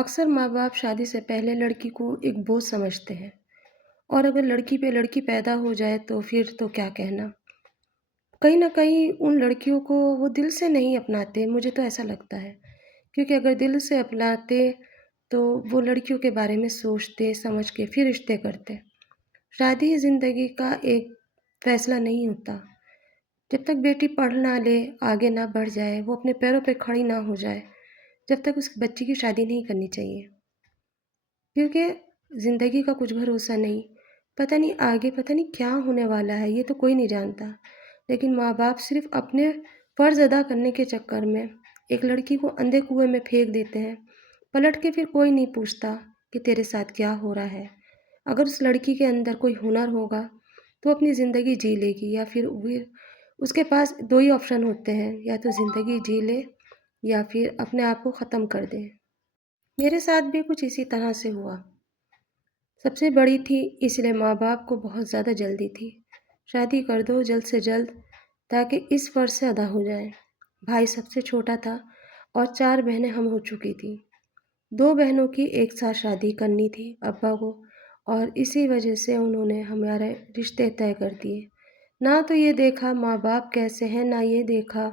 اکثر ماں باپ شادی سے پہلے لڑکی کو ایک بوجھ سمجھتے ہیں، اور اگر لڑکی پہ لڑکی پیدا ہو جائے تو پھر تو کیا کہنا۔ کہیں نہ کہیں ان لڑکیوں کو وہ دل سے نہیں اپناتے، مجھے تو ایسا لگتا ہے، کیونکہ اگر دل سے اپناتے تو وہ لڑکیوں کے بارے میں سوچتے سمجھ کے پھر رشتے کرتے۔ شادی زندگی کا ایک فیصلہ نہیں ہوتا۔ جب تک بیٹی پڑھ نہ لے، آگے نہ بڑھ جائے، وہ اپنے پیروں پہ کھڑی نہ ہو جائے، جب تک اس بچی کی شادی نہیں کرنی چاہیے، کیونکہ زندگی کا کچھ بھروسہ نہیں، پتہ نہیں آگے پتہ نہیں کیا ہونے والا ہے، یہ تو کوئی نہیں جانتا۔ لیکن ماں باپ صرف اپنے فرض ادا کرنے کے چکر میں ایک لڑکی کو اندھے کنویں میں پھینک دیتے ہیں، پلٹ کے پھر کوئی نہیں پوچھتا کہ تیرے ساتھ کیا ہو رہا ہے۔ اگر اس لڑکی کے اندر کوئی ہنر ہوگا تو اپنی زندگی جی لے گی، یا پھر اس کے پاس دو ہی آپشن ہوتے ہیں، یا تو زندگی جی لے یا پھر اپنے آپ کو ختم کر دے۔ میرے ساتھ بھی کچھ اسی طرح سے ہوا۔ سب سے بڑی تھی، اس لیے ماں باپ کو بہت زیادہ جلدی تھی، شادی کر دو جلد سے جلد تاکہ اس فرض سے ادا ہو جائے۔ بھائی سب سے چھوٹا تھا اور 4 بہنیں ہم ہو چکی تھیں۔ 2 بہنوں کی ایک ساتھ شادی کرنی تھی ابا کو، اور اسی وجہ سے انہوں نے ہمارے رشتے طے کر دیے۔ نہ تو یہ دیکھا ماں باپ کیسے ہیں، نہ یہ دیکھا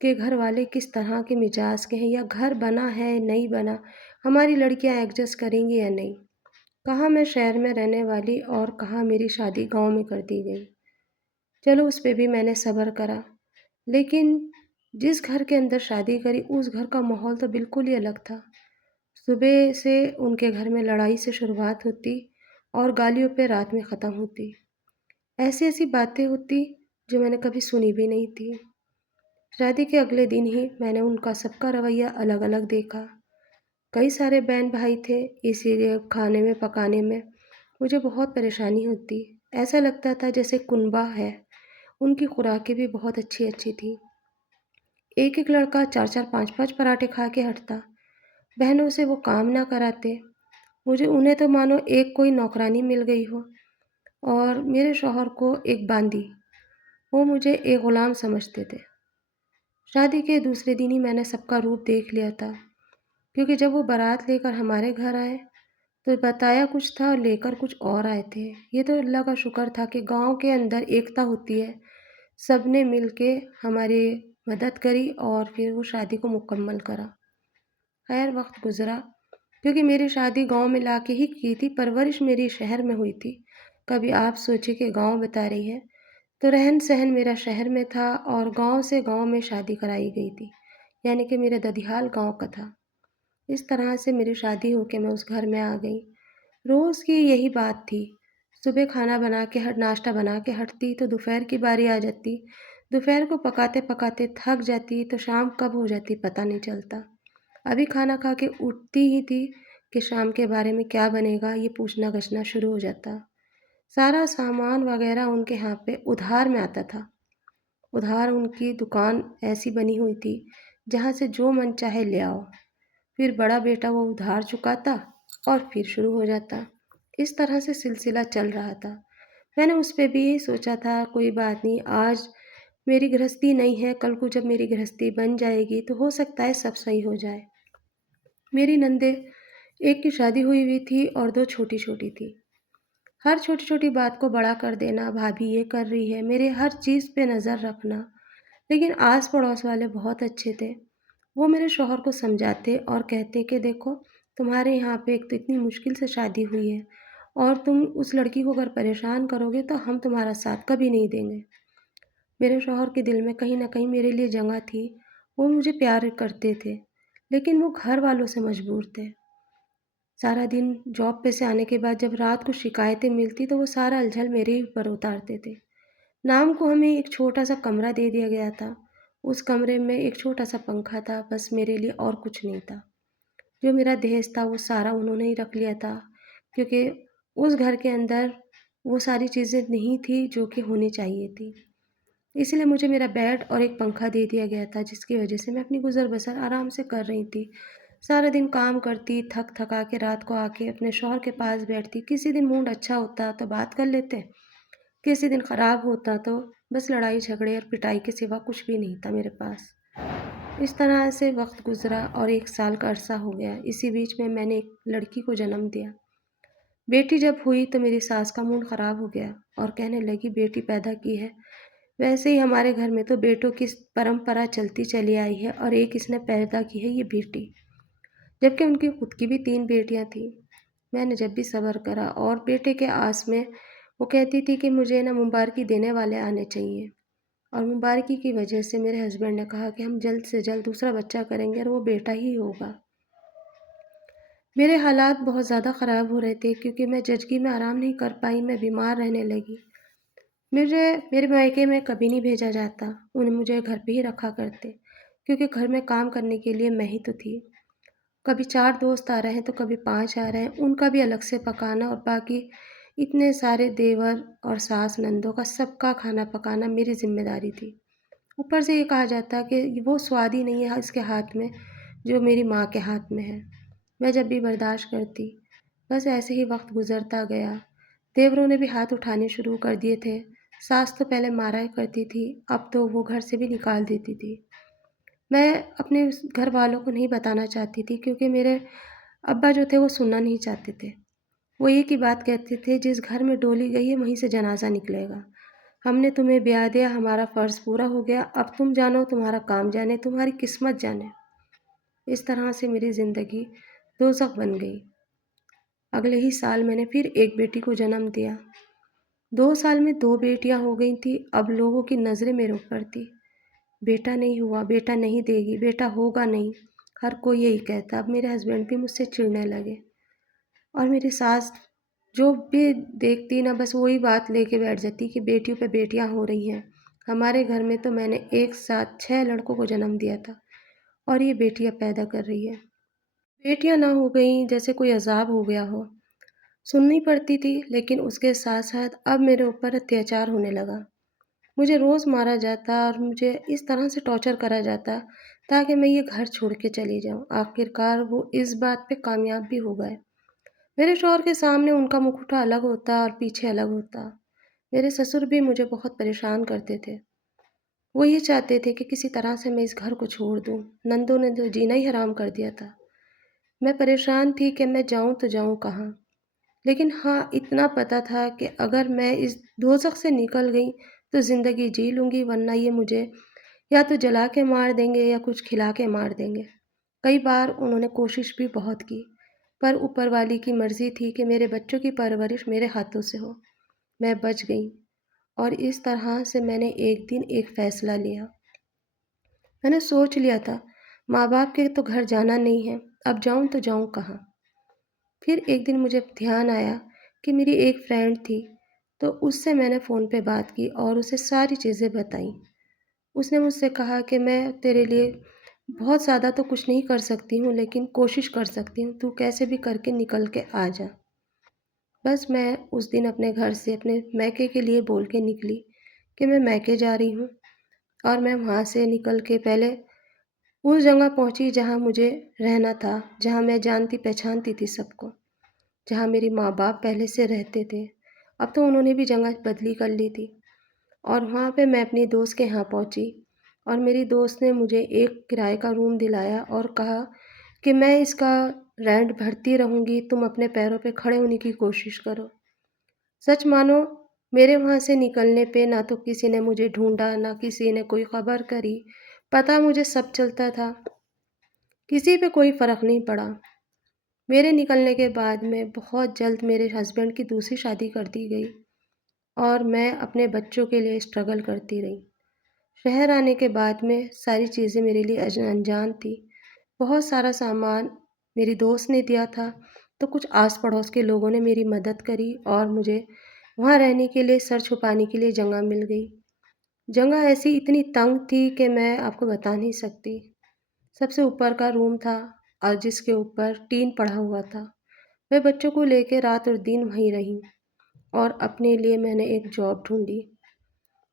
کہ گھر والے کس طرح کے مزاج کے ہیں، یا گھر بنا ہے نہیں بنا، ہماری لڑکیاں ایڈجسٹ کریں گی یا نہیں۔ کہاں میں شہر میں رہنے والی اور کہاں میری شادی گاؤں میں کر دی گئی۔ چلو اس پہ بھی میں نے صبر کرا، لیکن جس گھر کے اندر شادی کری اس گھر کا ماحول تو بالکل ہی الگ تھا۔ صبح سے ان کے گھر میں لڑائی سے شروعات ہوتی اور گالیوں پہ رات میں ختم ہوتی۔ ایسی ایسی باتیں ہوتی جو میں نے کبھی سنی بھی نہیں تھی۔ شادی کے اگلے دن ہی میں نے ان کا سب کا رویہ الگ الگ دیکھا۔ کئی سارے بہن بھائی تھے، اسی لیے کھانے میں پکانے میں مجھے بہت پریشانی ہوتی۔ ایسا لگتا تھا جیسے کنبہ ہے۔ ان کی خوراکیں بھی بہت اچھی اچھی تھیں۔ ایک ایک لڑکا 4 4 5 5 پراٹھے کھا کے ہٹتا۔ بہنوں سے وہ کام نہ کراتے، انہیں تو مانو ایک کوئی نوکرانی مل گئی ہو، اور میرے شوہر کو ایک باندی، وہ مجھے ایک غلام سمجھتے تھے۔ شادی کے دوسرے دن ہی میں نے سب کا روپ دیکھ لیا تھا، کیونکہ جب وہ بارات لے کر ہمارے گھر آئے تو بتایا کچھ تھا اور لے کر کچھ اور آئے تھے۔ یہ تو اللہ کا شکر تھا کہ گاؤں کے اندر ایکتا ہوتی ہے، سب نے مل کے ہماری مدد کری اور پھر وہ شادی کو مکمل کرا۔ خیر وقت گزرا، کیونکہ میری شادی گاؤں میں لا کے ہی کی تھی، پرورش میری شہر میں ہوئی تھی۔ کبھی آپ سوچے کہ گاؤں بتا رہی ہے، تو رہن سہن میرا شہر میں تھا اور گاؤں سے گاؤں میں شادی کرائی گئی تھی، یعنی کہ میرا ددھیال گاؤں کا تھا۔ اس طرح سے میری شادی ہو کے میں اس گھر میں آ گئی۔ روز کی یہی بات تھی، صبح کھانا بنا کے ناشتہ بنا کے ہٹتی تو دوپہر کی باری آ جاتی، دوپہر کو پکاتے پکاتے تھک جاتی تو شام کب ہو جاتی پتہ نہیں چلتا۔ ابھی کھانا کھا کے اٹھتی ہی تھی کہ شام کے بارے میں کیا بنے گا یہ پوچھنا گچھنا شروع ہو جاتا۔ سارا سامان وغیرہ ان کے ہاں پہ ادھار میں آتا تھا۔ ادھار ان کی دکان ایسی بنی ہوئی تھی جہاں سے جو من چاہے لے آؤ، پھر بڑا بیٹا وہ ادھار چکاتا اور پھر شروع ہو جاتا۔ اس طرح سے سلسلہ چل رہا تھا۔ میں نے اس پہ بھی یہی سوچا تھا کوئی بات نہیں، آج میری گرہستی نہیں ہے، کل کو جب میری گرہستی بن جائے گی تو ہو سکتا ہے سب صحیح ہو جائے۔ میری نندیں، ایک کی شادی ہوئی تھی اور 2 چھوٹی چھوٹی تھی۔ ہر چھوٹی چھوٹی بات کو بڑا کر دینا، بھابھی یہ کر رہی ہے، میرے ہر چیز پہ نظر رکھنا۔ لیکن آس پڑوس والے بہت اچھے تھے، وہ میرے شوہر کو سمجھاتے اور کہتے کہ دیکھو تمہارے یہاں پہ ایک تو اتنی مشکل سے شادی ہوئی ہے، اور تم اس لڑکی کو اگر پریشان کرو گے تو ہم تمہارا ساتھ کبھی نہیں دیں گے۔ میرے شوہر کے دل میں کہیں نہ کہیں میرے لیے جگہ تھی، وہ مجھے پیار کرتے تھے، لیکن وہ گھر والوں سے مجبور تھے۔ سارا دن جاب پہ سے آنے کے بعد جب رات کو شکایتیں ملتی تو وہ سارا الجھل میرے ہی اوپر اتارتے تھے۔ نام کو ہمیں ایک چھوٹا سا کمرہ دے دیا گیا تھا، اس کمرے میں ایک چھوٹا سا پنکھا تھا، بس میرے لیے اور کچھ نہیں تھا۔ جو میرا دہیج تھا وہ سارا انہوں نے ہی رکھ لیا تھا، کیونکہ اس گھر کے اندر وہ ساری چیزیں نہیں تھی جو کہ ہونی چاہیے تھی۔ اس لیے مجھے میرا بیڈ اور ایک پنکھا دے دیا گیا تھا، جس کی وجہ سے میں اپنی گزر بسر آرام سے کر رہی تھی۔ سارا دن کام کرتی، تھک تھکا کے رات کو آ کے اپنے شوہر کے پاس بیٹھتی۔ کسی دن موڈ اچھا ہوتا تو بات کر لیتے، کسی دن خراب ہوتا تو بس لڑائی جھگڑے اور پٹائی کے سوا کچھ بھی نہیں تھا میرے پاس۔ اس طرح سے وقت گزرا اور 1 سال کا عرصہ ہو گیا۔ اسی بیچ میں نے ایک لڑکی کو جنم دیا۔ بیٹی جب ہوئی تو میری ساس کا موڈ خراب ہو گیا اور کہنے لگی بیٹی پیدا کی ہے۔ ویسے ہی ہمارے گھر میں تو بیٹوں کی پرمپرا چلتی چلی آئی ہے اور ایک اس نے پیدا کی ہے یہ بیٹی، جبکہ ان کی خود کی بھی 3 بیٹیاں تھیں۔ میں نے جب بھی صبر کرا اور بیٹے کے آس میں وہ کہتی تھی کہ مجھے نا مبارکی دینے والے آنے چاہیے، اور مبارکی کی وجہ سے میرے ہسبینڈ نے کہا کہ ہم جلد سے جلد دوسرا بچہ کریں گے اور وہ بیٹا ہی ہوگا۔ میرے حالات بہت زیادہ خراب ہو رہے تھے کیونکہ میں ججگی میں آرام نہیں کر پائی، میں بیمار رہنے لگی۔ مجھے میرے مائکے میں کبھی نہیں بھیجا جاتا، انہیں مجھے گھر پہ ہی رکھا کرتے کیونکہ گھر میں کام کرنے کے لیے میں ہی تو تھی۔ کبھی 4 دوست آ رہے ہیں تو کبھی 5 آ رہے ہیں، ان کا بھی الگ سے پکانا، اور باقی اتنے سارے دیور اور ساس نندوں کا سب کا کھانا پکانا میری ذمہ داری تھی۔ اوپر سے یہ کہا جاتا کہ وہ سواد ہی نہیں ہے اس کے ہاتھ میں جو میری ماں کے ہاتھ میں ہے۔ میں جب بھی برداشت کرتی، بس ایسے ہی وقت گزرتا گیا۔ دیوروں نے بھی ہاتھ اٹھانے شروع کر دیے تھے۔ ساس تو پہلے مارا کرتی تھی، اب تو وہ گھر سے بھی نکال دیتی تھی۔ میں اپنے گھر والوں کو نہیں بتانا چاہتی تھی کیونکہ میرے ابا جو تھے وہ سننا نہیں چاہتے تھے۔ وہ ایک ہی بات کہتے تھے، جس گھر میں ڈولی گئی ہے وہیں سے جنازہ نکلے گا۔ ہم نے تمہیں بیاہ دیا، ہمارا فرض پورا ہو گیا، اب تم جانو، تمہارا کام جانے، تمہاری قسمت جانے۔ اس طرح سے میری زندگی دوزخ بن گئی۔ اگلے ہی سال میں نے پھر ایک بیٹی کو جنم دیا۔ 2 سال میں 2 بیٹیاں ہو گئی تھیں۔ اب لوگوں کی نظریں میرے اوپر تھی، بیٹا نہیں ہوا، بیٹا نہیں دے گی، بیٹا ہوگا نہیں، ہر کوئی یہی کہتا۔ اب میرے ہسبینڈ بھی مجھ سے چڑنے لگے، اور میری ساس جو بھی دیکھتی نا بس وہی بات لے کے بیٹھ جاتی کہ بیٹیوں پہ بیٹیاں ہو رہی ہیں۔ ہمارے گھر میں تو میں نے ایک ساتھ 6 لڑکوں کو جنم دیا تھا، اور یہ بیٹیاں پیدا کر رہی ہے۔ بیٹیاں نہ ہو گئیں جیسے کوئی عذاب ہو گیا ہو۔ سننی پڑتی تھی، لیکن اس کے ساتھ ساتھ اب میرے اوپر اتیاچار ہونے لگا۔ مجھے روز مارا جاتا اور مجھے اس طرح سے ٹارچر کرا جاتا تاکہ میں یہ گھر چھوڑ کے چلی جاؤں۔ آخرکار وہ اس بات پہ کامیاب بھی ہو گئے۔ میرے شوہر کے سامنے ان کا مکھوٹا الگ ہوتا اور پیچھے الگ ہوتا۔ میرے سسر بھی مجھے بہت پریشان کرتے تھے۔ وہ یہ چاہتے تھے کہ کسی طرح سے میں اس گھر کو چھوڑ دوں۔ نندوں نے تو جینا ہی حرام کر دیا تھا۔ میں پریشان تھی کہ میں جاؤں تو جاؤں کہاں، لیکن ہاں اتنا پتہ تھا کہ اگر میں اس دوزخ سے نکل گئی تو زندگی جی لوں گی، ورنہ یہ مجھے یا تو جلا کے مار دیں گے یا کچھ کھلا کے مار دیں گے۔ کئی بار انہوں نے کوشش بھی بہت کی، پر اوپر والی کی مرضی تھی کہ میرے بچوں کی پرورش میرے ہاتھوں سے ہو۔ میں بچ گئی، اور اس طرح سے میں نے ایک دن ایک فیصلہ لیا۔ میں نے سوچ لیا تھا ماں باپ کے تو گھر جانا نہیں ہے، اب جاؤں تو جاؤں کہاں۔ پھر ایک دن مجھے دھیان آیا کہ میری ایک فرینڈ تھی، تو اس سے میں نے فون پہ بات کی اور اسے ساری چیزیں بتائیں۔ اس نے مجھ سے کہا کہ میں تیرے لیے بہت زیادہ تو کچھ نہیں کر سکتی ہوں، لیکن کوشش کر سکتی ہوں، تو کیسے بھی کر کے نکل کے آ جا۔ بس میں اس دن اپنے گھر سے اپنے میکے کے لیے بول کے نکلی کہ میں میکے جا رہی ہوں، اور میں وہاں سے نکل کے پہلے اس جگہ پہنچی جہاں مجھے رہنا تھا، جہاں میں جانتی پہچانتی تھی سب کو، جہاں میری ماں باپ پہلے سے رہتے تھے۔ اب تو انہوں نے بھی جگہ بدلی کر لی تھی، اور وہاں پہ میں اپنی دوست کے یہاں پہنچی، اور میری دوست نے مجھے ایک کرائے کا روم دلایا اور کہا کہ میں اس کا رینٹ بھرتی رہوں گی، تم اپنے پیروں پہ کھڑے ہونے کی کوشش کرو۔ سچ مانو، میرے وہاں سے نکلنے پہ نہ تو کسی نے مجھے ڈھونڈا، نہ کسی نے کوئی خبر کری، پتہ مجھے سب چلتا تھا، کسی پہ کوئی فرق نہیں پڑا۔ میرے نکلنے کے بعد میں بہت جلد میرے ہسبینڈ کی دوسری شادی کر دی گئی، اور میں اپنے بچوں کے لیے اسٹرگل کرتی رہی۔ شہر آنے کے بعد میں ساری چیزیں میرے لیے انجان تھی۔ بہت سارا سامان میری دوست نے دیا تھا، تو کچھ آس پڑوس کے لوگوں نے میری مدد کری، اور مجھے وہاں رہنے کے لیے سر چھپانے کے لیے جگہ مل گئی۔ جگہ ایسی اتنی تنگ تھی کہ میں آپ کو بتا نہیں سکتی۔ سب سے اوپر کا روم تھا، اور جس کے اوپر ٹین پڑا ہوا تھا۔ میں بچوں کو لے کے رات اور دن وہیں رہی، اور اپنے لیے میں نے ایک جاب ڈھونڈی۔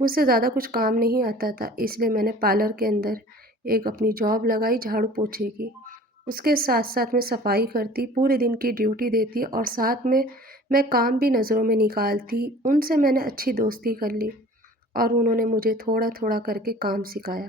مجھ سے زیادہ کچھ کام نہیں آتا تھا، اس لیے میں نے پارلر کے اندر ایک اپنی جاب لگائی جھاڑو پوچھے کی۔ اس کے ساتھ ساتھ میں صفائی کرتی، پورے دن کی ڈیوٹی دیتی، اور ساتھ میں کام بھی نظروں میں نکالتی۔ ان سے میں نے اچھی دوستی کر لی، اور انہوں نے مجھے تھوڑا تھوڑا کر کے کام سکھایا۔